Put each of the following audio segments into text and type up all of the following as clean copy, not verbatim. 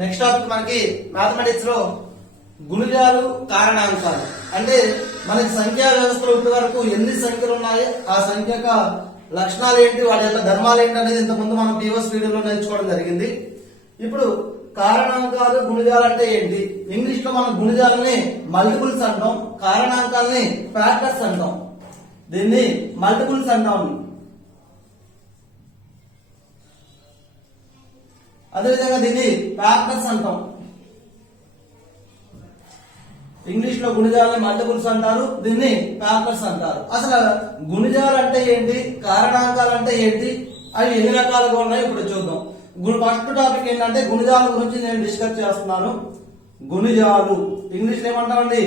Next topic మనకి mathematics లో గుణిజాలు కారణాంకాలు. అంటే మనకి సంఖ్యా వ్యవస్థలో ఇప్పటి వరకు ఎన్ని సంఖ్యలు ఉన్నాయి, ఆ సంఖ్య యొక్క లక్షణాలు ఏంటి, వాటి యొక్క ధర్మాలు ఏంటి అనేది ఇంతకుముందు మనం ప్రీవియస్ వీడియోలో నేర్చుకోవడం జరిగింది. ఇప్పుడు కారణాంకాలు గుణిజాలు అంటే ఏంటి, ఇంగ్లీష్ లో మనం గుణిజాలని మల్టిపుల్స్ అంటాం, కారణాంకాలని ఫ్యాక్టర్స్ అంటాం, దీన్ని మల్టిపుల్స్ అంటాం. అదేవిధంగా దీన్ని ఫ్యాక్టర్స్ అంటాం. ఇంగ్లీష్ లో గుణిజాలని మల్టిపుల్స్ అంటారు, దీన్ని ఫ్యాక్టర్స్ అంటారు. అసలు గుణిజాలు అంటే ఏంటి, కారణాంకాలు అంటే ఏంటి, అవి ఎన్ని రకాలుగా ఉన్నాయి ఇప్పుడు చూద్దాం. ఫస్ట్ టాపిక్ ఏంటంటే గుణిజాల గురించి నేను డిస్కస్ చేస్తున్నాను. గుణిజాలు ఇంగ్లీష్ లో ఏమంటారండి,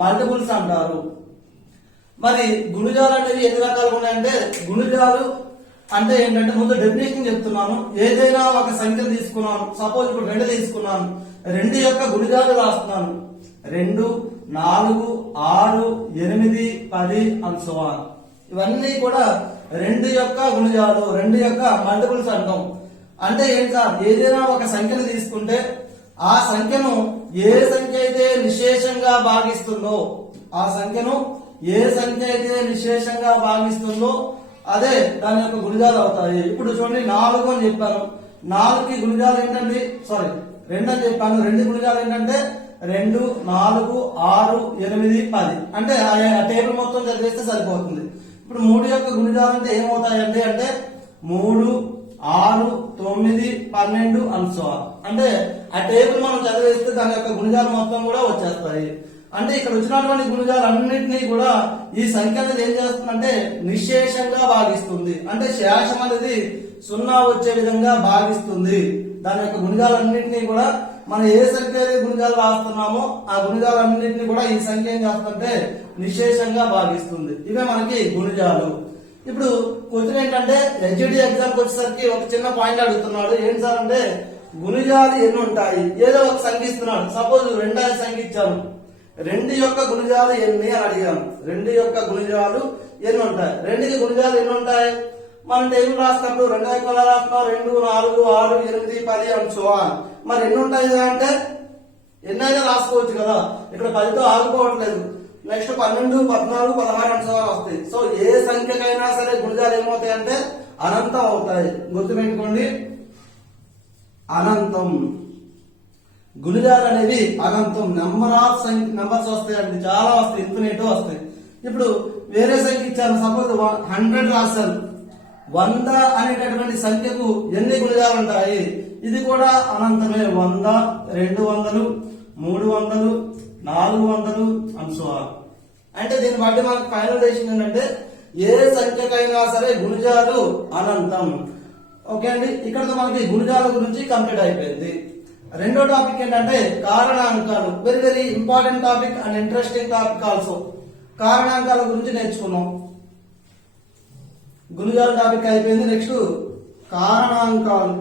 మల్టిపుల్స్ అంటారు. మరి గుణిజాలు అనేవి ఎన్ని రకాలుగా ఉన్నాయంటే, గుణిజాలు అంటే ఏంటంటే ముందు డెఫినేషన్ చెప్తున్నాను. ఏదైనా ఒక సంఖ్య తీసుకున్నాను, సపోజ్ ఇప్పుడు 2 తీసుకున్నాను, 2 యొక్క గుణిజాలు రాస్తున్నాను. 2, 4, 6, 8, 10 అండ్ సో ఆన్. ఇవన్నీ కూడా 2 యొక్క గుణిజాలు, 2 యొక్క మల్టిపుల్స్ అంటాం. అంటే ఏంటి సార్, ఏదైనా ఒక సంఖ్యను తీసుకుంటే ఆ సంఖ్యను ఏ సంఖ్య అయితే నిశేషంగా భాగిస్తుందో, ఆ సంఖ్యను ఏ సంఖ్య అయితే నిశేషంగా భాగిస్తుందో అదే దాని యొక్క గుణిజాలు అవుతాయి. ఇప్పుడు చూడండి 4 అని చెప్పాను, 4కి గుణిజాలు ఏంటండి, సారీ 2 అని చెప్పాను, 2 గుణిజాలు ఏంటంటే 2, 4, 6, 8, 10. అంటే ఆ టేబుల్ మొత్తం చదివేస్తే సరిపోతుంది. ఇప్పుడు 3 యొక్క గుణిజాలు అంటే ఏమవుతాయండి అంటే 3, 6, 9, 12 అండ్ సో ఆన్. అంటే ఆ టేబుల్ మనం చదివేస్తే దాని యొక్క గుణిజాలు మొత్తం కూడా వచ్చేస్తాయి. అంటే ఇక్కడ వచ్చినటువంటి గుణిజాలు అన్నింటినీ కూడా ఈ సంఖ్య అనేది ఏం చేస్తుందంటే నిశేషంగా భాగిస్తుంది. అంటే శేషం అనేది 0 వచ్చే విధంగా భాగిస్తుంది. దాని యొక్క గుణిజాలన్నింటినీ కూడా మనం ఏ సంఖ్య గుణిజాలు రాస్తున్నామో ఆ గుణిజాలన్నింటినీ కూడా ఈ సంఖ్య ఏం చేస్తుందంటే నిశేషంగా భాగిస్తుంది. ఇవే మనకి గుణిజాలు. ఇప్పుడు క్వశ్చన్ ఏంటంటే హెచ్డి ఎగ్జామ్ వచ్చేసరికి ఒక చిన్న పాయింట్ అడుగుతున్నాడు. ఏంటి సార్ అంటే గుణిజాలు ఎన్ని ఉంటాయి, ఏదో ఒక సంఖ్య ఇస్తున్నాడు. సపోజ్ 2 అనే సంఖ్య ఇచ్చాను, 2 యొక్క గుణిజాలు ఎన్ని అని అడిగాను. 2 యొక్క గుణిజాలు ఎన్ని ఉంటాయి, 2కి గుణిజాలు ఎన్ని ఉంటాయి, మనం టేబుల్ రాసినప్పుడు 2 ఎక్కువ రాస్తున్నాం, 2, 4, 6, 8, 10 అండ్ సో ఆన్. మరి ఎన్ని ఉంటాయి అంటే ఎన్నైనా రాసుకోవచ్చు కదా, ఇక్కడ 10తో ఆగిపోవట్లేదు. నెక్స్ట్ 12, 14, 16 అండ్ సో ఆన్ వస్తాయి. సో ఏ సంఖ్యకైనా సరే గుణిజాలు ఏమవుతాయి అంటే అనంతం అవుతాయి. గుర్తుపెట్టుకోండి, అనంతం. గుణిజాలు అనేవి అనంతం, నెంబర్స్ వస్తాయండి, చాలా వస్తాయి, ఇన్ఫినిట్ వస్తాయి. ఇప్పుడు వేరే సంఖ్య ఇచ్చాను, సపోజ్ 100 రాశాను, 100 అనేటటువంటి సంఖ్యకు ఎన్ని గుణిజాలు ఉంటాయి, ఇది కూడా అనంతమే. 100, 200, 300, 400 అండ్ సో ఆన్. అంటే దీన్ని బట్టి మనకు ఫైనల్ డెసిషన్ ఏంటంటే ఏ సంఖ్యకైనా సరే గుణిజాలు అనంతం. ఓకే అండి, ఇక్కడతో మనకి గుణిజాల గురించి కంప్లీట్ అయిపోయింది. రెండో టాపిక్ ఏంటంటే కారణాంకాలు. Very very important topic and interesting topic also. కారణాంకాల గురించి నేర్చుకున్నాం. గుణిజాల టాపిక్ అయిపోయింది. నెక్స్ట్ కారణాంకాలు.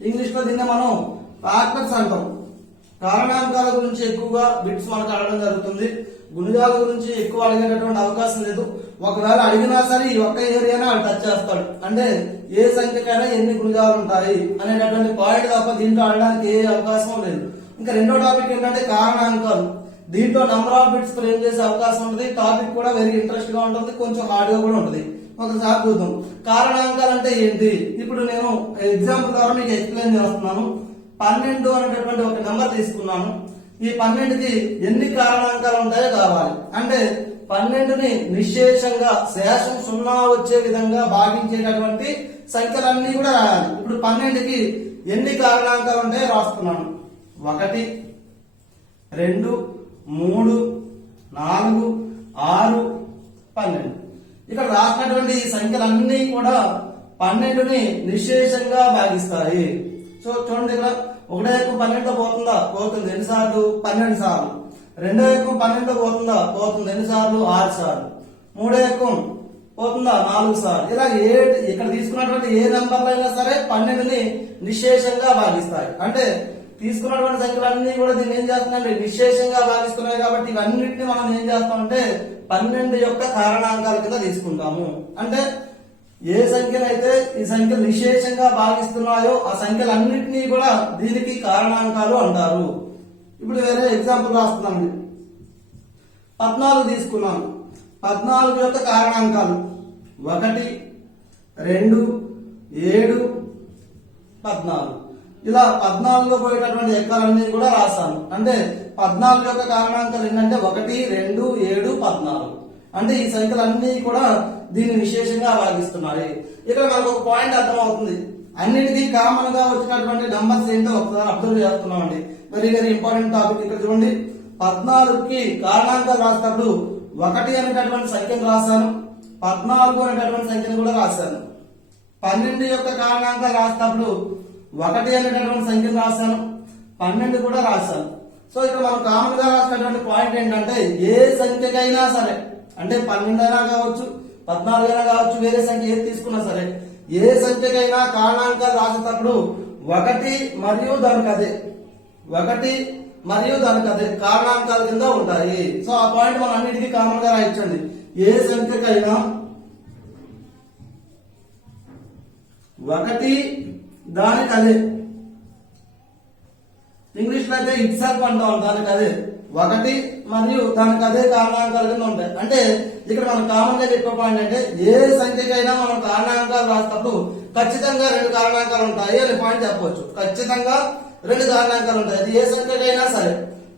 ఇంగ్లీష్ లో దీన్ని మనం ఫ్యాక్టర్స్ అంటాం. కారణాంకాల గురించి ఎక్కువగా బిట్స్ మనకు అడగడం జరుగుతుంది. గుణిజాల గురించి ఎక్కువ అడిగేటటువంటి అవకాశం లేదు. ఒకవేళ అడిగినా సరే ఈ ఒక్క ఏరియానే వాళ్ళు టచ్ చేస్తాడు. అంటే ఏ సంఖ్యకైనా ఎన్ని గుణిజాలు ఉంటాయి అనేటటువంటి పాయింట్ తప్ప దీంట్లో అడగడానికి ఏ అవకాశం లేదు. ఇంకా రెండో టాపిక్ ఏంటంటే కారణాంకాలు. దీంట్లో నంబర్ ఆఫ్ బిట్స్ ఫ్రేమ్ చేసే అవకాశం ఉంటుంది. టాపిక్ కూడా వెరీ ఇంట్రెస్ట్ గా ఉంటుంది, కొంచెం హార్డ్ గా కూడా ఉంటుంది. ఒకసారి చూద్దాం కారణాంకాలు అంటే ఏంటి. ఇప్పుడు నేను ఎగ్జాంపుల్ ద్వారా మీకు ఎక్స్ప్లెయిన్ చేస్తున్నాను. 12 అనేటటువంటి ఒక నెంబర్ తీసుకున్నాను. ఈ 12కి ఎన్ని కారణాంకాలు ఉంటాయో కావాలి. అంటే 12ని నిశేషంగా శేషం 0 వచ్చే విధంగా భాగించేటటువంటి సంఖ్యలన్నీ కూడా రాయాలి. ఇప్పుడు 12కి ఎన్ని కారణాంకాలు ఉంటాయో రాస్తున్నాను. 1, 2, 3, 4, 6, 12. ఇక్కడ రాసినటువంటి ఈ సంఖ్యలన్నీ కూడా 12ని నిశేషంగా భాగిస్తాయి. సో చూడండి, ఇక్కడ 1 ఎక్కువ 12తో పోతుందా, పోతుంది. ఎన్నిసార్లు? 12 సార్లు. 2 ఎక్కువ 12తో పోతుందా, పోతుంది. ఎన్నిసార్లు? 6 సార్లు. 3 ఎక్కువ పోతుందా, 4 సార్లు. ఇలా ఇక్కడ తీసుకున్నటువంటి ఏ నెంబర్లు అయినా సరే 12ని నిశేషంగా భాగిస్తాయి. అంటే తీసుకున్నటువంటి సంఖ్యలన్నీ కూడా దీన్ని ఏం చేస్తున్నాయంటే నిశేషంగా భాగిస్తున్నాయి. కాబట్టి ఇవన్నిటిని మనం ఏం చేస్తామంటే 12 యొక్క కారణాంకాల కింద తీసుకుంటాము. అంటే ఏ సంఖ్యనైతే ఈ సంఖ్యలు నిశేషంగా భాగిస్తున్నాయో ఆ సంఖ్యలన్నింటినీ కూడా దీనికి కారణాంకాలు అంటారు. ఇప్పుడు వేరే ఎగ్జాంపుల్ రాస్తున్నాను. 14 తీసుకున్నాను. 14 యొక్క కారణాంకాలు 1, 2, 7, 14. ఇలా 14లో పోయేటటువంటి ఎక్కాలన్నీ కూడా రాశాను. అంటే 14 యొక్క కారణాంకాలు ఏంటంటే 1, 2, 7, 14. అంటే ఈ సంఖ్యలన్నీ కూడా దీన్ని విశేషంగా భాగిస్తున్నాయి. ఇక్కడ మనకు ఒక పాయింట్ అర్థం అవుతుంది. అన్నిటికీ కామన్ గా వచ్చినటువంటి నంబర్స్ ఏంటో ఒకసారి అబ్జర్వ్ చేస్తున్నామండి. Very very important topic. ఇక్కడ చూడండి, 14కి కారణాంకాలు రాసినప్పుడు 1 అనేటటువంటి సంఖ్యను రాశాను, 14 అనేటటువంటి సంఖ్యను కూడా రాశాను. 12 యొక్క కారణాంకాలు రాసినప్పుడు 1 అనేటటువంటి సంఖ్యను రాశాను, 12 కూడా రాశాను. సో ఇక్కడ మనం కామన్ గా రాసినటువంటి పాయింట్ ఏంటంటే ఏ సంఖ్యకైనా సరే, అంటే 12 అయినా కావచ్చు, 14 అయినా కావచ్చు, వేరే సంఖ్య ఏది తీసుకున్నా సరే, ఏ సంఖ్యకైనా కారణాంకాలు రాసేటప్పుడు 1 మరియు దానికి అదే, 1 మరియు దానికి అదే కారణాంకాల కింద ఉంటాయి. సో ఆ పాయింట్ మనం అన్నిటికీ కామన్ గా రాయించండి. ఏ సంఖ్యకైనా 1 దానికి అదే, ఇంగ్లీష్ లో అయితే ఇట్సెల్ఫ్ అంటాం, దానికి అదే 1 మరియు దానికి అదే కారణాంకాలు కింద ఉంటాయి. అంటే ఇక్కడ మనం కామన్ గా చెప్పే పాయింట్ అంటే ఏ సంఖ్యకైనా మనం కారణాంకాలు రాసినప్పుడు ఖచ్చితంగా 2 కారణాంకాలు ఉంటాయి అనే పాయింట్ చెప్పవచ్చు. ఖచ్చితంగా 2 కారణాంకాలు ఉంటాయి, అది ఏ సంఖ్యకైనా సరే.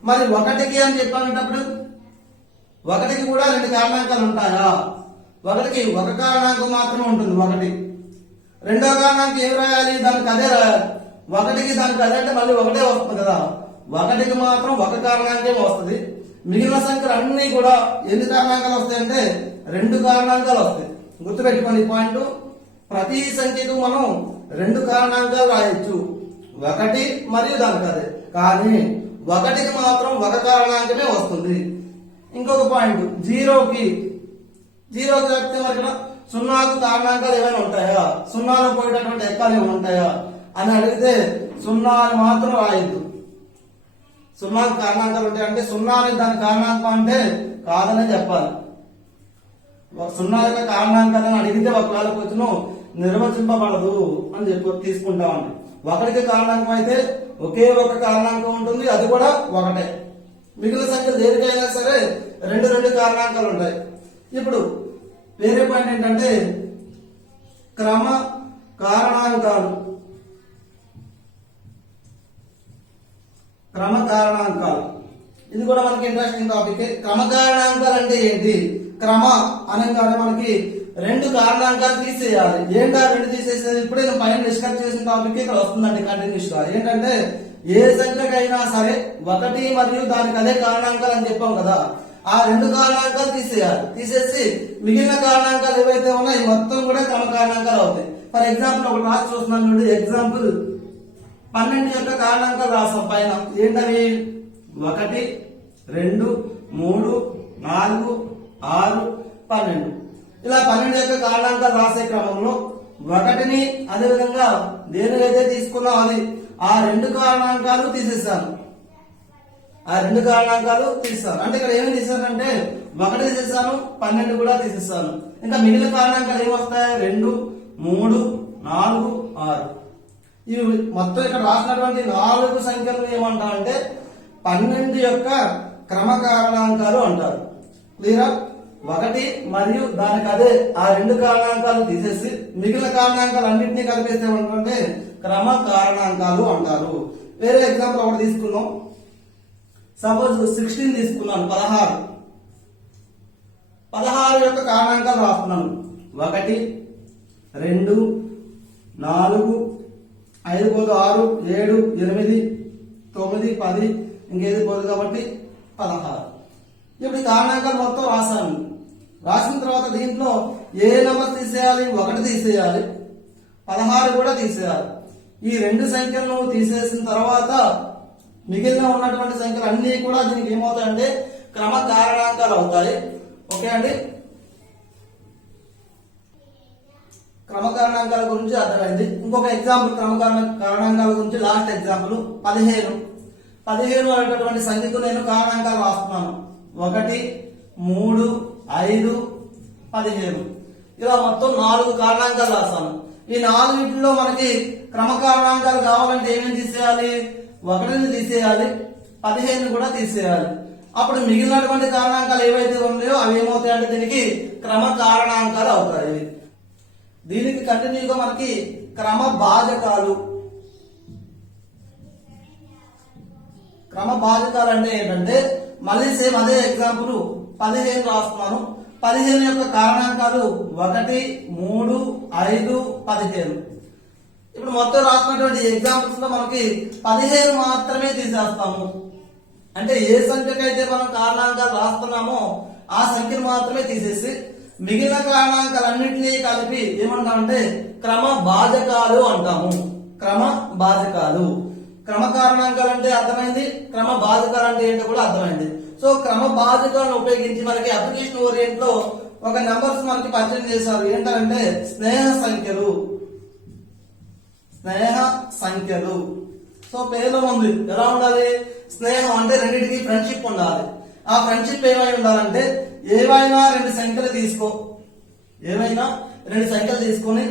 మరి 1కి అని చెప్పేటప్పుడు 1కి కూడా 2 కారణాంకాలు ఉంటాయా? 1కి ఒక కారణాంకం మాత్రమే ఉంటుంది 1. రెండో కారణాంకం ఏం రాయాలి? దానికి అదే రాయాలి. 1కి దానికి అదే అంటే మళ్ళీ 1 వస్తుంది కదా. 1కి మాత్రం ఒక కారణాంకం వస్తుంది. మిగిలిన సంఖ్యలు అన్ని కూడా ఎన్ని కారణాంకాలు వస్తాయంటే 2 కారణాంకాలు వస్తాయి. గుర్తుపెట్టుకోండి ఈ పాయింట్. ప్రతి సంఖ్యకు మనం 2 కారణాంకాలు రాయొచ్చు, 1 మరియు దానికి అదే. కానీ 1కి మాత్రం ఒక కారణాంకమే వస్తుంది. ఇంకొక పాయింట్, జీరోకి చెప్తే మరి 0కు కారణాంకాలు ఏమైనా ఉంటాయా, 0లో పోయేటటువంటి ఎక్కాలు ఏమైనా ఉంటాయా అని అడిగితే 0 అని మాత్రం రాయద్దు. 0కి కారణాంకాలు ఉంటాయంటే 0 అనేది దాని కారణాంకం అంటే కాదనే చెప్పాలి. 0 యొక్క కారణాంకాలను అడిగితే ఒకవేళ కొంచెం నిర్వచింపబడదు అని చెప్పి తీసుకుంటామండి. 1కి కారణాంకం అయితే ఒకే ఒక కారణాంకం ఉంటుంది, అది కూడా 1. మిగిలిన సంఖ్యలు దేనికైనా సరే 2 కారణాంకాలు ఉంటాయి. ఇప్పుడు వేరే పాయింట్ ఏంటంటే క్రమ కారణాంకాలు. క్రమ కారణాంకాలు ఇది కూడా మనకి ఇంట్రెస్టింగ్ టాపిక్. క్రమ కారణాంకాలు అంటే ఏంటి? క్రమ అనగానే మనకి 2 కారణాంకాలు తీసేయాలి. ఏంటా 2 తీసేసేది? ఇప్పుడే నేను పైన డిస్కస్ చేసిన టాపిక్ ఇక్కడ వస్తుందండి కంటిన్యూస్ గా. ఏంటంటే ఏ సంఖ్యకైనా సరే 1 మరియు దానికి అదే కారణాంకాలు అని చెప్పాం కదా, ఆ 2 కారణాంకాలు తీసేయాలి. తీసేసి మిగిలిన కారణాంకాలు ఏవైతే ఉన్నాయో మొత్తం కూడా క్రమ కారణాంకాలు అవుతాయి. ఫర్ ఎగ్జాంపుల్ ఒకటి రాసి చూస్తున్నాను చూడండి. ఎగ్జాంపుల్ 12 యొక్క కారణాంకాలు రాసాం పైన. ఏంటవి? 1, 2, 3, 4, 6, 12. ఇలా 12 యొక్క కారణాంకాలు రాసే క్రమంలో 1ని అదేవిధంగా దేనికైతే తీసుకున్నాం అది ఆ 2 కారణాంకాలు తీసేసాను. ఆ 2 కారణాంకాలు తీసేసాను. అంటే ఇక్కడ ఏమి తీసానంటే 1 తీసేసాను, 12 కూడా తీసేసాను. ఇంకా మిగిలిన కారణాంకాలు ఏమొస్తాయి? 2, 3, 4, 6. ఇవి మొత్తం ఇక్కడ రాసినటువంటి 4 సంఖ్యలను ఏమంటారంటే 12 యొక్క క్రమ కారణాంకాలు అంటారు. క్లియరా? 1 మరియు దానికి అదే ఆ 2 కారణాంకాలు తీసేసి మిగిలిన కారణాంకాలు అన్నింటినీ కలిపేస్తే ఏమంటారంటే క్రమ కారణాంకాలు అంటారు. వేరే ఎగ్జాంపుల్ ఒకటి తీసుకుందాం. సపోజ్ 16 తీసుకున్నాను. 16 యొక్క కారణాంకాలు రాస్తున్నాను. 1, 2, 4, 5 పోదు 6, 7, 8, 9, 10 ఇంకేది పోదు కాబట్టి 16. ఇప్పుడు ఈ కారణాంకాలు మొత్తం రాశాను. రాసిన తర్వాత దీంట్లో ఏ నెంబర్ తీసేయాలి? 1 తీసేయాలి, 16 కూడా తీసేయాలి. ఈ 2 సంఖ్యలను తీసేసిన తర్వాత మిగిలిన ఉన్నటువంటి సంఖ్యలు అన్ని కూడా దీనికి ఏమవుతాయంటే క్రమ కారణాంకాలు అవుతాయి. ఓకే అండి, క్రమ కారణాంకాల గురించి అర్థమైంది. ఇంకొక ఎగ్జాంపుల్ క్రమ కారణాంకాల గురించి లాస్ట్ ఎగ్జాంపుల్ 15 అనేటటువంటి సంఖ్యకు నేను కారణాంకాలు రాస్తున్నాను. 1, 3, 5, 15. ఇలా మొత్తం 4 కారణాంకాలు రాస్తాను. ఈ 4 మనకి క్రమ కారణాంకాలు కావాలంటే ఏమేమి తీసేయాలి? 1ని తీసేయాలి, 15 కూడా తీసేయాలి. అప్పుడు మిగిలినటువంటి కారణాంకాలు ఏవైతే ఉన్నాయో అవి ఏమవుతాయంటే దీనికి క్రమ కారణాంకాలు అవుతాయి. దీనికి కంటిన్యూగా మనకి క్రమ భాజకాలు. క్రమ భాజకాలు అంటే ఏంటంటే మళ్ళీ సేమ్ అదే ఎగ్జాంపుల్ 15 రాస్తున్నాను. 15 యొక్క కారణాంకాలు 1, 3, 5, 15. ఇప్పుడు మొత్తం రాసినటువంటి ఎగ్జాంపుల్స్ లో మనకి 15 మాత్రమే తీసేస్తాము. అంటే ఏ సంఖ్యకైతే మనం కారణాంకాలు రాస్తున్నామో ఆ సంఖ్యను మాత్రమే తీసేసి మిగిలిన కారణాంకాలన్నింటినీ కలిపి ఏమంటామంటే క్రమ భాజకాలు అంటాము. క్రమ భాజకాలు. క్రమ కారణాంకాలు అంటే అర్థమైంది, క్రమ భాజకాలు అంటే ఏంటో కూడా అర్థమైంది. సో క్రమ భాజకాలను ఉపయోగించి మనకి అప్లికేషన్ ఓరియంట్ లో ఒక నంబర్స్ మనకి పరిచయం చేశారు. ఏంటంటే స్నేహ సంఖ్యలు. స్నేహ సంఖ్యలు. సో పేర్లో ఉంది ఎలా ఉండాలి? స్నేహం అంటే రెండింటికి ఫ్రెండ్షిప్ ఉండాలి. ఆ ఫ్రెండ్షిప్ ఏమై ఉండాలంటే ఏవైనా 2 సంఖ్యలు తీసుకో. ఏవైనా 2 సంఖ్యలు తీసుకొని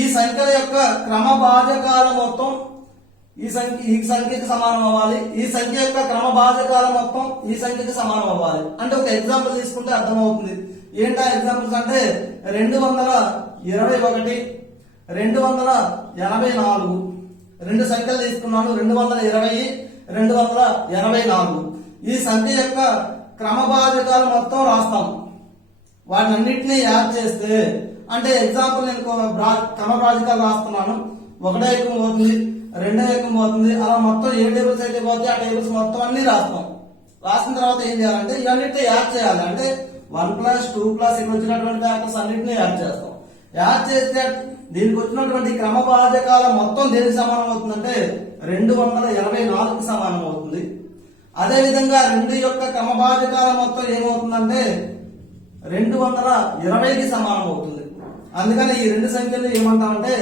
ఈ సంఖ్యల యొక్క క్రమ భాజకాల మొత్తం ఈ సంఖ్యకి సమానం అవ్వాలి. ఈ సంఖ్య యొక్క క్రమ భాజకాల మొత్తం ఈ సంఖ్యకి సమానం అవ్వాలి. అంటే ఒక ఎగ్జాంపుల్ తీసుకుంటే అర్థమవుతుంది. ఏంటా ఎగ్జాంపుల్స్ అంటే 221, 284. 2 సంఖ్యలు తీసుకున్నాను, 220, 284. ఈ సంఖ్య యొక్క క్రమ భాజకాలు మొత్తం రాస్తాం. వాటిని అన్నింటినీ యాడ్ చేస్తే అంటే ఎగ్జాంపుల్ నేను క్రమ భాజకాలు రాస్తున్నాను. 1 ఏకం పోతుంది, 2 ఏకం పోతుంది, అలా మొత్తం ఏ టేబుల్స్ అయితే పోతాయి ఆ టేబుల్స్ మొత్తం అన్ని రాస్తాం. రాసిన తర్వాత ఏం చేయాలంటే ఇవన్నిటిని యాడ్ చేయాలి. అంటే 1+, 2+ ఇక్కడ వచ్చినటువంటి ఫ్యాక్టర్స్ అన్నింటినీ యాడ్ చేస్తాం. యాడ్ చేస్తే దీనికి వచ్చినటువంటి క్రమ భాజకాల మొత్తం దేనికి సమానం అవుతుందంటే 284కి సమానం అవుతుంది. అదే విధంగా 2 యొక్క క్రమ భాజకాల మొత్తం ఏమవుతుందంటే 220కి సమానం అవుతుంది. అందుకని ఈ 2 సంఖ్యలు ఏమంటామంటే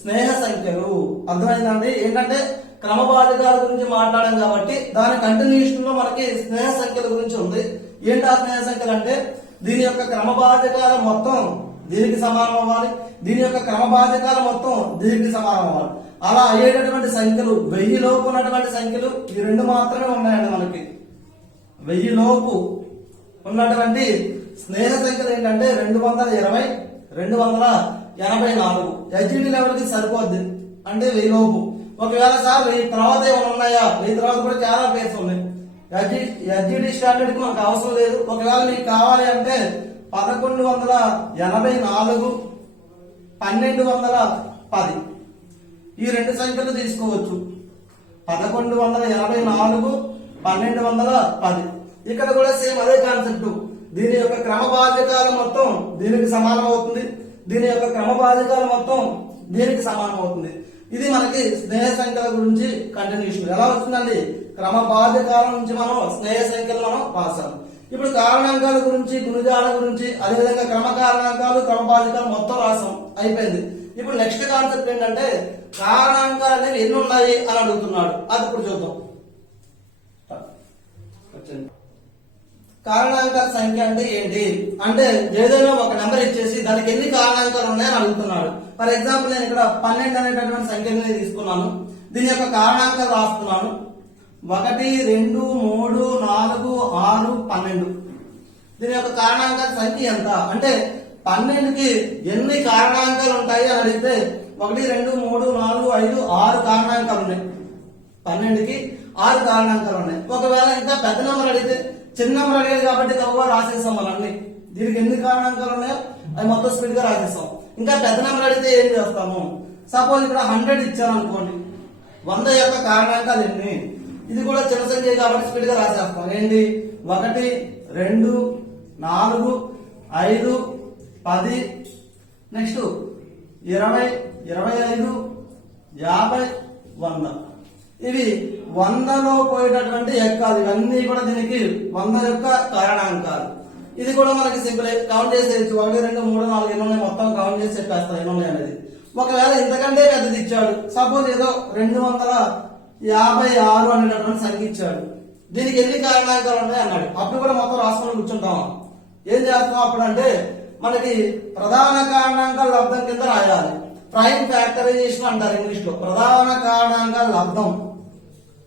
స్నేహ సంఖ్యలు. అర్థమైందండి? ఏంటంటే క్రమ భాజకాల గురించి మాట్లాడాం కాబట్టి దాని కంటిన్యూషన్ లో మనకి స్నేహ సంఖ్యల గురించి ఉంది. ఏంటి ఆ స్నేహ సంఖ్యలు అంటే దీని యొక్క క్రమ భాజకాల మొత్తం దీనికి సమానం అవ్వాలి, దీని యొక్క క్రమ భాజకాల మొత్తం దీనికి సమానం అవ్వాలి. అలా అయ్యేటటువంటి సంఖ్యలు 1000 లోపు ఉన్నటువంటి సంఖ్యలు ఈ 2 మాత్రమే ఉన్నాయండి. మనకి 1000 లోపు ఉన్నటువంటి స్నేహ సంఖ్యలు ఏంటంటే 220, 284. హెచ్డి లెవెల్ కి సరిపోద్ది అంటే 1000 లోపు. ఒకవేళ సార్ 1000 తర్వాత ఏమైనా ఉన్నాయా? 1000 తర్వాత కూడా చాలా పేర్స్ ఉన్నాయి. హెచ్డి స్టాండర్డ్ కి మనకు అవసరం లేదు. ఒకవేళ మీకు కావాలి అంటే 1184, 1210 ఈ 2 సంఖ్యలు తీసుకోవచ్చు. 1184, 1210. ఇక్కడ కూడా సేమ్ అదే కాన్సెప్ట్. దీని యొక్క క్రమ భాజకాల మొత్తం దీనికి సమానం అవుతుంది, దీని యొక్క క్రమ భాజకాల మొత్తం దీనికి సమానం అవుతుంది. ఇది మనకి స్నేహ సంఖ్యల గురించి కంటిన్యూషన్. ఎలా వస్తుందండి? క్రమ భాజకాల నుంచి మనం స్నేహ సంఖ్యలు మనం రాసాం. ఇప్పుడు కారణాంకాల గురించి, గుణిజాల గురించి, అదేవిధంగా క్రమ కారణాంకాలు, క్రమ భాజకాలు మొత్తం రాసాం, అయిపోయింది. ఇప్పుడు నెక్స్ట్ కాన్సెప్ట్ ఏంటంటే కారణాంకాలు అనేవి ఎన్ని ఉన్నాయి అని అడుగుతున్నాడు. అది ఇప్పుడు చూద్దాం. కారణాంకాల సంఖ్య అంటే ఏంటి అంటే ఏదైనా ఒక నెంబర్ ఇచ్చేసి దానికి ఎన్ని కారణాంకాలు ఉన్నాయని అడుగుతున్నాడు. ఫర్ ఎగ్జాంపుల్ నేను ఇక్కడ 12 అనేటటువంటి సంఖ్యని తీసుకున్నాను. దీని యొక్క కారణాంకాలు రాస్తున్నాను. 1, 2, 3, 4, 6, 12. దీని యొక్క కారణాంకాల సంఖ్య ఎంత అంటే 12కి ఎన్ని కారణాంకాలు ఉంటాయి అని అడిగితే 1, 2, 3, 4, 5, 6 కారణాంకాలు ఉన్నాయి. 12కి 6 కారణాంకాలు ఉన్నాయి. ఒకవేళ ఇంకా పెద్ద నెంబర్ అడిగితే, చిన్న నెంబర్ అడిగేది కాబట్టి తక్కువ రాసేసాం మనం అన్ని. దీనికి ఎన్ని కారణాంకాలు ఉన్నాయో అవి మొత్తం స్పీడ్ గా రాసేస్తాం. ఇంకా పెద్ద నెంబర్ అడిగితే ఏం చేస్తాము? సపోజ్ ఇక్కడ 100 ఇచ్చాను అనుకోండి, 100 యొక్క కారణాంకాలు ఎన్ని? ఇది కూడా చిన్న సంఖ్య కాబట్టి స్పీడ్ గా రాసేస్తాం. ఏంటి? 1, 2, 4, 5, 10, నెక్స్ట్ 20, 25, 50, 100. ఇవి 100లో పోయేటటువంటి ఎక్కాలు. ఇవన్నీ కూడా దీనికి 100 యొక్క కారణాంకాలు. ఇది కూడా మనకి సింపుల్ కౌంట్ చేసేయచ్చు. 1, 2, 3, 4 ఎన్ని ఉన్నాయి మొత్తం కౌంట్ చేసి చెప్పేస్తాం ఎన్ని ఉన్నాయి అనేది. ఒకవేళ ఇంతకంటే పెద్దది ఇచ్చాడు, సపోజ్ ఏదో 256 అనేటటువంటి సంఖ్య ఇచ్చాడు, దీనికి ఎన్ని కారణాంకాలు ఉన్నాయి అన్నాడు. అప్పుడు కూడా మొత్తం రాసుకొని కూర్చుంటాం. ఏం చేస్తాం అప్పుడు అంటే మనకి ప్రధాన కారణాంకాల లబ్ధం కింద రాయాలి. ప్రైమ్ ఫ్యాక్టరైజేషన్ అంటారు ఇంగ్లీష్ లో. ప్రధాన కారణాంకాల లబ్ధం,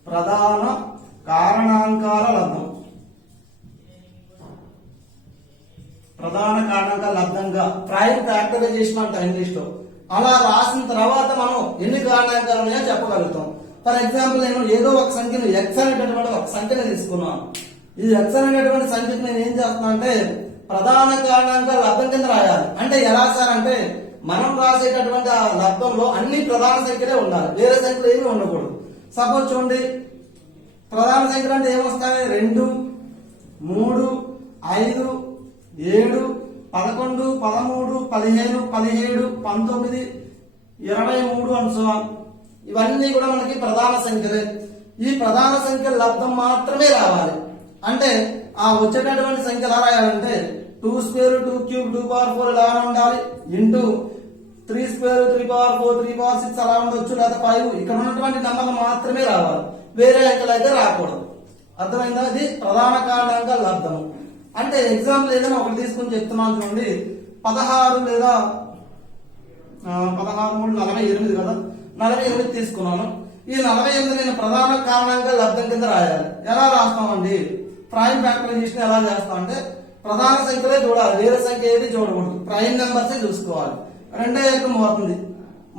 ప్రధాన కారణాంకాల లబ్ధం, ప్రధాన కారణాంకాల లబ్ధంగా ప్రైమ్ ఫ్యాక్టరైజేషన్ అంటారు ఇంగ్లీష్ లో. అలా రాసిన తర్వాత మనం ఎన్ని కారణాంకాలు ఉన్నాయో చెప్పగలుగుతాం. ఫర్ ఎగ్జాంపుల్ నేను ఏదో ఒక సంఖ్యను ఎక్స్ అనేటటువంటి ఒక సంఖ్యను తీసుకున్నాను. ఈ ఎక్స్ అనేటటువంటి సంఖ్యను నేను ఏం చేస్తున్నా అంటే ప్రధాన కారణాంకాల లబ్ధం కింద రాయాలి. అంటే ఎలా సార్ అంటే మనం రాసేటటువంటి ఆ లబ్ధంలో అన్ని ప్రధాన సంఖ్యలే ఉండాలి, వేరే సంఖ్యలు ఏమి ఉండకూడదు. సపోజ్ చూడండి, ప్రధాన సంఖ్యలు అంటే ఏమొస్తాయి? 2, 3, 5, 7, 11, 13, 15, 17, 19, 23 and so on. ఇవన్నీ కూడా మనకి ప్రధాన సంఖ్యలే. ఈ ప్రధాన సంఖ్యల లబ్ధం మాత్రమే రావాలి. అంటే ఆ వచ్చేటటువంటి సంఖ్య ఎలా రాయాలంటే 2 square 2 cube 2 power 4 ఇలా ఉండాలి, ఇంటూ 3 square 3 power 4 3 power 6 అలా ఉండొచ్చు, లేదా 5. ఇక్కడ ఉన్నటువంటి నంబర్లు మాత్రమే రావాలి, వేరే అంకెలు అయితే రాకూడదు. అర్థమైందా? ఇది ప్రధాన కారణాంకాల లబ్ధము. అంటే ఎగ్జాంపుల్ ఏదైనా ఒకటి తీసుకుని చెప్తున్నాను చూడండి. 16 లేదా 16 3 48 కదా, 48 తీసుకున్నాను. ఈ 48 నేను ప్రధాన కారణాంకాల లబ్ధం కింద రాయాలి. ఎలా రాస్తామండి? ప్రైమ్ ఫ్యాక్టరైజేషన్ ఎలా చేస్తామంటే ప్రధాన సంఖ్యలే చూడాలి, వేరే సంఖ్య ఏది చూడకూడదు, ప్రైమ్ నెంబర్సే చూసుకోవాలి. రెండో ఏకం అవుతుంది,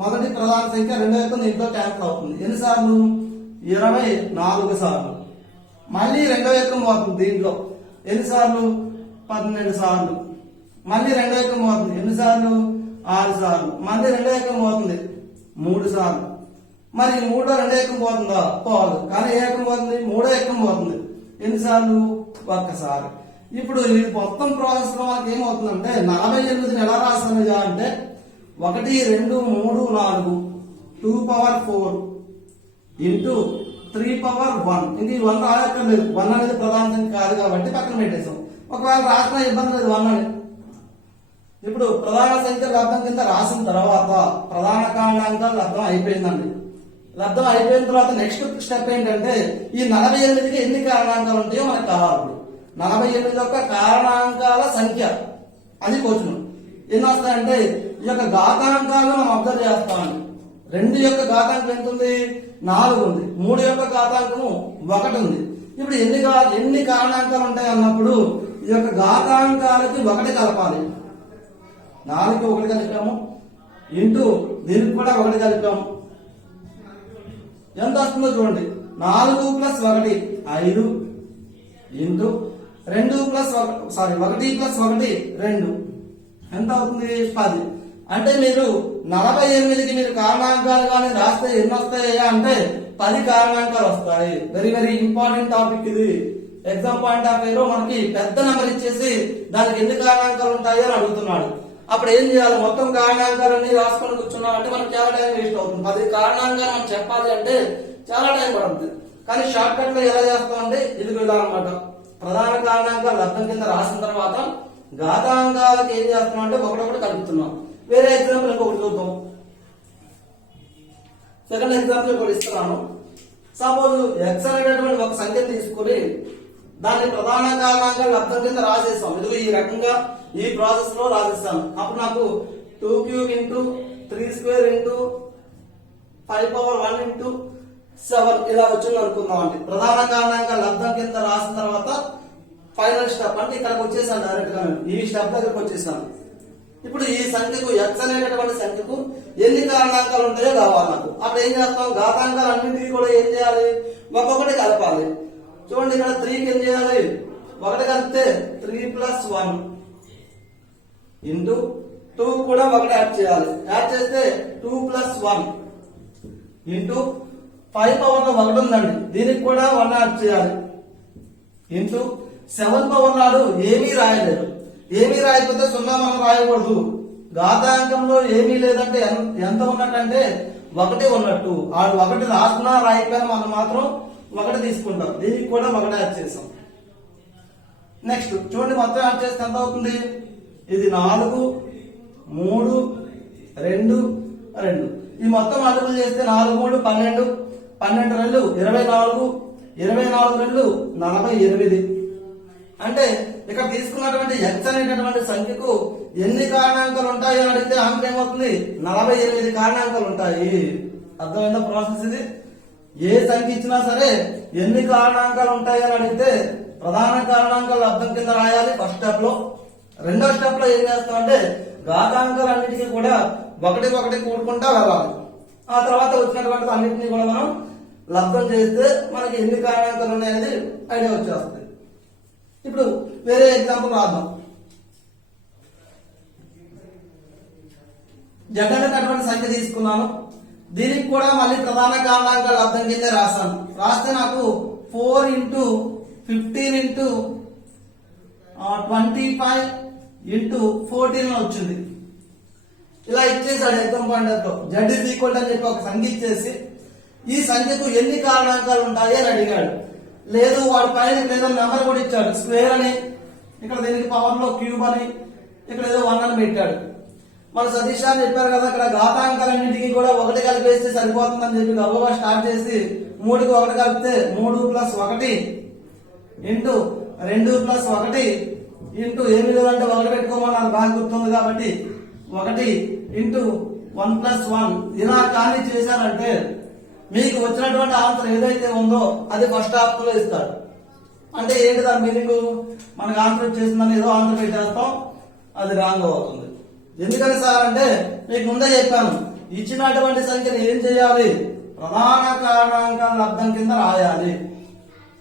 మొదటి ప్రధాన సంఖ్య రెండో ఏకం దీంట్లో క్యాన్సిల్ అవుతుంది. ఎన్నిసార్లు? 24 సార్లు. మళ్ళీ రెండో ఏకం అవుతుంది దీంట్లో ఎన్నిసార్లు? 12 సార్లు. మళ్ళీ రెండో ఏకం అవుతుంది ఎన్నిసార్లు? 6 సార్లు. మళ్ళీ రెండో ఏకం అవుతుంది 3 సార్లు. మరి మూడో రెండో ఏకం పోతుందా? పోదు. కానీ ఏ ఏకం పోతుంది? మూడో ఏకం పోతుంది ఎన్నిసార్లు? ఒక్కసారి. ఇప్పుడు ఇది మొత్తం ప్రాసెస్ లో మనకి ఏమవుతుందంటే 48 ఎలా రాసాను అంటే 1 2 3 4 2 power 4 ఇంటూ 3 power 1. ఇంక ఈ 1 రాయక్కర్లేదు, 1 అనేది ప్రధాన సంఖ్య కాదు కాబట్టి పక్కన పెట్టేసాం. ఒకవేళ రాసిన ఇబ్బంది లేదు 1 అని. ఇప్పుడు ప్రధాన సంఖ్య లబ్ధం కింద రాసిన తర్వాత ప్రధాన కారణాంకాల లబ్ధం అయిపోయిందండి. లబ్ధం అయిపోయిన తర్వాత నెక్స్ట్ స్టెప్ ఏంటంటే ఈ 48కి ఎన్ని కారణాంకాలు ఉంటాయో మనకు కావాలి. 48 యొక్క కారణాంకాల సంఖ్య అది క్వశ్చన్. ఎన్ని వస్తాయంటే ఈ యొక్క ఘాతాంకాలను మనం అబ్జర్వ్ చేస్తామండి. 2 యొక్క ఘాతాంకం ఎంత ఉంది? 4 ఉంది. 3 యొక్క ఘాతాంకము 1 ఉంది. ఇప్పుడు ఎన్ని కారణాంకాలు ఉంటాయి అన్నప్పుడు ఈ యొక్క ఘాతాంకాలకి 1 కలపాలి. 4కి 1 కలిపాము, ఇంటూ దీనికి కూడా 1 కలిపాము. ఎంత వస్తుందో చూడండి. 4 + 1 5 ఇంటూ 2 + 1 + 1 2 ఎంత అవుతుంది? 10. అంటే మీరు 48కి మీరు కారణాంకాలు కానీ రాస్తే ఎన్ని వస్తాయా అంటే 10 కారణాంకాలు వస్తాయి. వెరీ వెరీ ఇంపార్టెంట్ టాపిక్ ఇది. ఎగ్జామ్ పాయింట్ ఆఫ్ వ్యూ లో మనకి పెద్ద నెంబర్ ఇచ్చేసి దానికి ఎన్ని కారణాంకాలు ఉంటాయో అని అడుగుతున్నాడు. అప్పుడు ఏం చేయాలి? మొత్తం కారణాంకాలన్నీ రాసుకొని కూర్చున్నాం అంటే మనకు చాలా టైం వేస్ట్ అవుతుంది. 10 కారణాంకాలు మనం చెప్పాలి అంటే చాలా టైం పడుతుంది. కానీ షార్ట్ కట్ లో ఎలా చేస్తామంటే ఇది ఇలా అనమాట. ప్రధాన కారణాంకాలు లబ్ధం కింద రాసిన తర్వాత ఘాతాంకాలకు ఏం చేస్తున్నాం అంటే ఒకటొకటి కలుపుతున్నాం. వేరే ఎగ్జాంపుల్ ఇంకొకటి చూద్దాం. సెకండ్ ఎగ్జాంపుల్ ఇంకొకటి ఇస్తున్నాను. సపోజ్ ఎక్స్ అనేటటువంటి ఒక సంఖ్య తీసుకుని దాన్ని ప్రధాన కారణాంకాల లబ్ధం కింద రాసేస్తాం. ఇదిగో ఈ రకంగా ఈ ప్రాసెస్ లో రాసేస్తాను. అప్పుడు నాకు 2 cube into 3 square into 5 power 1 into 7 ఇలా వచ్చింది అనుకుందాం అండి. ప్రధాన కారణాంకాల లబ్ధం కింద రాసిన తర్వాత ఫైనల్ స్టెప్ అంటే ఇక్కడికి వచ్చేసాను, డైరెక్ట్ గా ఈ స్టెప్ దగ్గరకు వచ్చేసాను. ఇప్పుడు ఈ సంఖ్యకు ఎక్స్ అనేటటువంటి సంఖ్యకు ఎన్ని కారణాంకాలు ఉంటాయో కావాలి నాకు. అప్పుడు ఏం చేస్తాం? ఘాతాంకాలు అన్నింటికి కూడా ఏం చేయాలి? ఒక్కొక్కటి కలపాలి. చూడండి, ఇక్కడ 3కి ఏం చేయాలి? 1 కలిపితే 3 + 1 ఇంటూ 2 కూడా 1 యాడ్ చేయాలి. యాడ్ చేస్తే 2 + 1 ఇంటూ 5 పవర్ లో 1 ఉందండి, దీనికి కూడా 1 యాడ్ చేయాలి. ఇంటూ 7 పవర్ నాడు ఏమీ రాయలేదు. ఏమీ రాయకపోతే 0 మనం రాయకూడదు. ఘాతాంకంలో ఏమీ లేదంటే ఎంత ఉన్నట్టంటే 1 ఉన్నట్టు. ఆ 1 రాసినా రాయకపోయినా మనం మాత్రం 1 తీసుకుంటాం. దీనికి కూడా 1 యాడ్ చేసాం. నెక్స్ట్ చూడండి, మొత్తం యాడ్ చేస్తే ఎంత అవుతుంది? ఇది 4 3 2 2. ఈ మొత్తం మల్టిపుల్ చేస్తే 4 3 12 12 2 24 24 2 48. అంటే ఇక్కడ తీసుకున్నటువంటి x అనేటటువంటి సంఖ్యకు ఎన్ని కారణాంకాలు ఉంటాయి అని అడిగితే ఆన్సర్ ఏమవుతుంది? 48 కారణాంకాలు ఉంటాయి. అర్థమైందా ప్రాసెస్ ఇది? ఏ సంఖ్య ఇచ్చినా సరే ఎన్ని కారణాంకాలు ఉంటాయి అని అడిగితే ప్రధాన కారణాంకాలు అర్థం కింద రాయాలి ఫస్ట్ స్టెప్ లో. రెండో స్టెప్ లో ఏం చేస్తామంటే ఘాతాంకాలన్నిటికీ కూడా ఒకటి ఒకటి కూడుకుంటా వెళ్ళాలి. ఆ తర్వాత వచ్చినటువంటి అన్నింటినీ కూడా మనం లబ్ధం చేస్తే మనకి ఎన్ని కారణాంకాలు ఉన్నాయనేది ఐడియా వచ్చేస్తుంది. ఇప్పుడు వేరే ఎగ్జాంపుల్ రాద్దాం. జగన్ అనేటువంటి సంఖ్య తీసుకున్నాను. దీనికి కూడా మళ్ళీ ప్రధాన కారణాంకాలు అర్థం కిందే రాస్తాను. రాస్తే నాకు 4 × 15 × 25 × 14 వచ్చింది. ఇలా ఇచ్చేసాడు ఎగ్జామ్ పాయింటర్ తో జడ్ ఈజ్ ఈక్వల్ అని చెప్పి ఒక సంఖ్య ఇచ్చేసి ఈ సంఖ్యకు ఎన్ని కారణాంకాలు ఉంటాయి అని అడిగాడు. లేదు వాడి పైన ఏదో నెంబర్ కూడా ఇచ్చాడు, స్క్వేర్ అని, ఇక్కడ దీనికి పవర్ లో క్యూబ్ అని, ఇక్కడ ఏదో 1 అని పెట్టాడు. మన సతీష్ అని చెప్పారు కదా, ఇక్కడ ఘాతాంకాలన్నింటికి కూడా ఒకటి కలిపేస్తే సరిపోతుందని చెప్పి గబగబా స్టార్ట్ చేసి 3కి 1 కలిపితే 3 + 1 ఇంటూ 2 + 1 ఇంటూ ఏమి లేదంటే 1 పెట్టుకోమన్నారు, బాగా గుర్తుంది కాబట్టి 1 ఇంటూ 1 + 1 ఇలా కానీ చేశారంటే మీకు వచ్చినటువంటి ఆన్సర్ ఏదైతే ఉందో అది ఫస్ట్ ఆప్షన్ లో ఇస్తాడు. అంటే ఏంటి దాని మీనింగ్? మనకు ఆన్సర్ వచ్చేసిందని ఏదో ఆన్సర్ పెట్టేస్తాం, అది రాంగ్ అవుతుంది. ఎందుకని సార్ అంటే మీకు ముందే చెప్పాను, ఇచ్చినటువంటి సంఖ్యను ఏం చేయాలి? ప్రధాన కారణాంకాలను అర్థం కింద రాయాలి.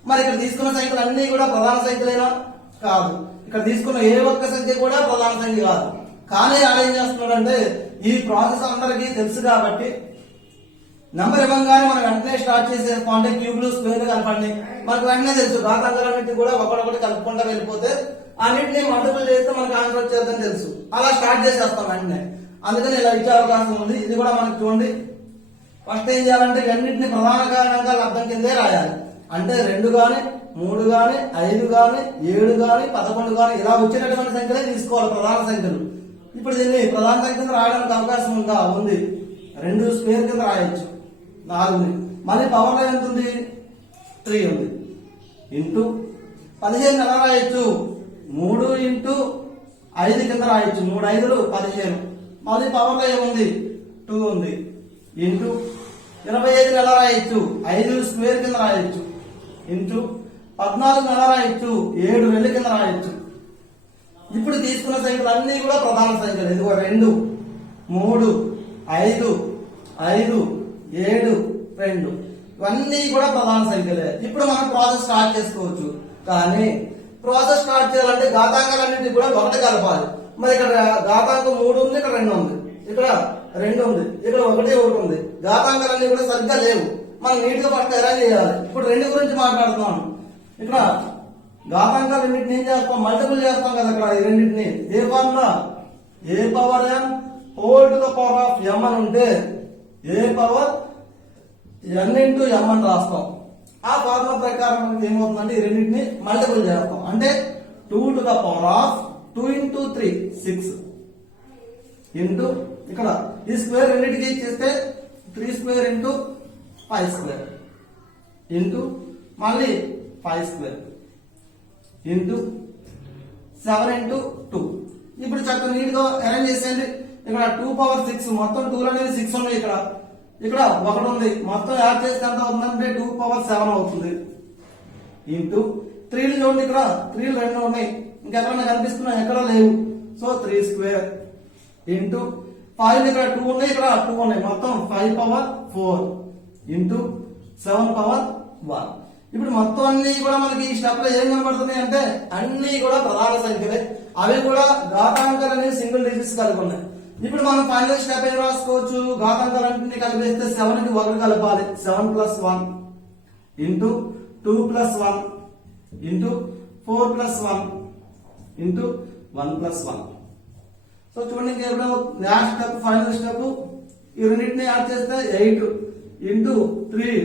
మరి ఇక్కడ తీసుకున్న సంఖ్యలు అన్ని కూడా ప్రధాన సంఖ్యలేనా? కాదు. ఇక్కడ తీసుకున్న ఏ ఒక్క సంఖ్య కూడా ప్రధాన సంఖ్య కాదు. కానీ ఆయన ఏం చేస్తున్నాడంటే ఈ ప్రాసెస్ అందరికీ తెలుసు కాబట్టి నంబర్ ఇవ్వగానే మనం వెంటనే స్టార్ట్ చేసేస్తాం. అంటే క్యూబ్లు స్క్వేర్ కలపండి, మనకు వెంటనే తెలుసు ఘాతాంకాలన్నింటినీ కూడా ఒకటొకటి కలుపుకుంటా వెళ్ళిపోతే అన్నింటినీ మల్టిపుల్ చేస్తే మనకు ఆన్సర్ వచ్చేదని తెలుసు. అలా స్టార్ట్ చేసేస్తాం వెంటనే. అందుకని ఇలా ఇచ్చే అవకాశం ఉంది. ఇది కూడా మనకు చూడండి. ఫస్ట్ ఏం చేయాలంటే ఇవన్నింటినీ ప్రధాన కారణాంకాలు అర్థం కిందే రాయాలి. అంటే 2 గాని 3 గాని 5 గాని 7 గాని 11 గాని ఇలా వచ్చినటువంటి సంఖ్యలే తీసుకోవాలి ప్రధాన సంఖ్యలు. ఇప్పుడు దీన్ని ప్రధాన సంఖ్య కింద రాయడానికి అవకాశం ఉందా? ఉంది. 2 స్క్వేర్ కింద రాయొచ్చు, 4. మళ్ళీ పవర్ లో ఎంత ఉంది? 3 ఉంది. ఇంటూ 15 ఎలా రాయొచ్చు? 3 × 5 కింద రాయొచ్చు, 3 × 5 = 15. మళ్ళీ పవర్ లో ఏముంది? 2 ఉంది. ఇంటూ 25 ఎలా రాయొచ్చు? 5 స్క్వేర్ కింద రాయొచ్చు. ఇంటూ 14 ఎలా రాయొచ్చు? 7 2 కింద రాయొచ్చు. ఇప్పుడు తీసుకున్న సంఖ్యలు అన్ని కూడా ప్రధాన సంఖ్యలు. ఇదిగో 2 3 5 5 7 2 ఇవన్నీ కూడా ప్రధాన సంఖ్యలే. ఇప్పుడు మనం ప్రాసెస్ స్టార్ట్ చేసుకోవచ్చు. కానీ ప్రాసెస్ స్టార్ట్ చేయాలంటే ఘాతాంకాలన్నింటినీ కూడా ఒకటి కలపాలి. మరి ఇక్కడ ఘాతాంకం 3 ఉంది, ఇక్కడ 2 ఉంది, ఇక్కడ 2 ఉంది, ఇక్కడ 1 ఉంది. ఘాతాంకాలన్నీ కూడా సరిగ్గా లేవు. మనం నీట్ గా ఫస్ట్ అరేంజ్ చేయాలి. ఇప్పుడు 2 గురించి మాట్లాడుతున్నాను. ఇక్కడ ఘాతాంకాలన్నింటినీ ఏం చేస్తాం? మల్టిపుల్ చేస్తాం కదా. ఇక్కడ ఈ రెండింటిని ఏ formula? a power n whole to the power of m అని ఉంటే a power n into m అని రాస్తాం. ఆ ఫార్ములా ప్రకారం ఏమవుతుందంటే ఈ రెండింటిని మల్టిపుల్ చేస్తాం. అంటే 2 to the power of 2 × 3 6 into ఇక్కడ ఈ స్క్వేర్ రెండింటికి ఇచ్చేస్తే 3 స్క్వేర్ ఇంటూ 5 స్క్వేర్ ఇంటూ మళ్ళీ 5 స్క్వేర్ ఇంటూ 7 × 2. ఇప్పుడు చక్కగా నీట్ గా అరేంజ్ చేసేయండి. ఇక్కడ 2 పవర్ 6 మొత్తం 2 అనేది 6 ఉన్నాయి. ఇక్కడ 1 ఉంది. మొత్తం యాడ్ చేస్తే ఎంత అవుతుందంటే 2 పవర్ 7 అవుతుంది. ఇంటూ 3 చూడండి, ఇక్కడ 3 2 ఉన్నాయి, ఇంకెక్కడన్నా కనిపిస్తున్నాయి? ఎక్కడ లేవు. సో 3 స్క్వేర్ ఇంటూ 5 ఇక్కడ 2 ఉన్నాయి, ఇక్కడ 2 ఉన్నాయి, మొత్తం 5 పవర్ 4 ఇంటూ 7 పవర్ 1. ఇప్పుడు మొత్తం అన్ని కూడా మనకి ఈ స్టెప్ లో ఏం కనబడుతున్నాయి అంటే అన్ని కూడా ప్రధాన సంఖ్యలే. అవి కూడా ఘాతాంకాలు అనేవి సింగిల్ డిజిట్స్ కలిగి ఉన్నాయి. ఇప్పుడు మనం ఫైనల్ స్టెప్ ఏం రాసుకోవచ్చు? ఘాతాంకాలన్నింటినీ కలిపేస్తే 7కి 1 కలపాలి. 7 + 1 ఇంటూ 2 + 1 ఇంటూ 4 + 1 ఇంటూ 1 + 1. సో చూడండి, ఇంకేమో లాస్ట్ స్టెప్ ఫైనల్ స్టెప్. ఈ రెండింటిని యాడ్ చేస్తే 8 ఇంటూ 3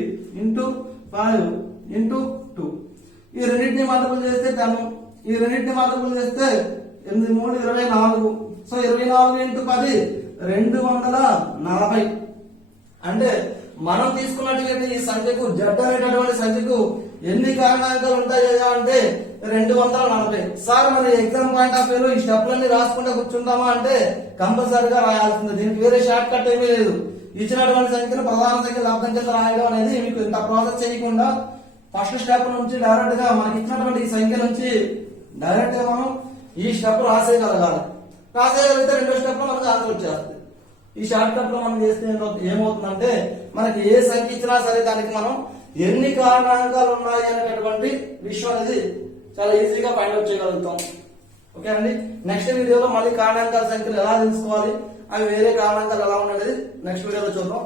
ఇంటూ 5 ఇంటూ 2. ఈ రెండింటిని మల్టిపుల్ చేస్తే 10. ఈ రెండింటిని మల్టిపుల్ చేస్తే 8 3 24. సో 24 × 10 240. అంటే మనం తీసుకున్నటువంటి ఈ సంఖ్యకు జడ్ అనేటటువంటి సంఖ్యకు ఎన్ని కారణాంకాలు ఉంటాయి అంటే 240. సార్ మరి ఎగ్జామ్ పాయింట్ ఆఫ్ వ్యూలో ఈ స్టెప్లన్నీ రాసుకుంటూ కూర్చుంటామా అంటే కంపల్సరీగా రాయాల్సిందే. దీనికి వేరే షార్ట్ కట్ ఏమీ లేదు. ఇచ్చినటువంటి సంఖ్యను ప్రధాన సంఖ్య లబ్ధం కింద రాయడం అనేది మీకు ఇంత ప్రాసెస్ చేయకుండా ఫస్ట్ స్టెప్ నుంచి డైరెక్ట్ గా మనకి ఇచ్చినటువంటి ఈ సంఖ్య నుంచి డైరెక్ట్ గా మనం ఈ స్టెప్ రాసేయగలగాలి. రాసేయగలిగితే రెండో స్టెప్ లో మనకు ఆన్సర్ వచ్చేస్తుంది. ఈ షార్ట్ కట్ లో మనం చేస్తే ఏమవుతుందంటే మనకి ఏ సంఖ్య ఇచ్చినా సరే దానికి మనం ఎన్ని కారణాంకాలు ఉన్నాయి అనేటటువంటి విషయం అనేది చాలా ఈజీగా ఫైండ్ అవుట్ చేయగలుగుతాం. ఓకే అండి, నెక్స్ట్ వీడియోలో మళ్ళీ కారణాంకాల సంఖ్యలు ఎలా తెలుసుకోవాలి, అవి వేరే కారణాంకాలు ఎలా ఉన్నాయి నెక్స్ట్ వీడియోలో చూద్దాం.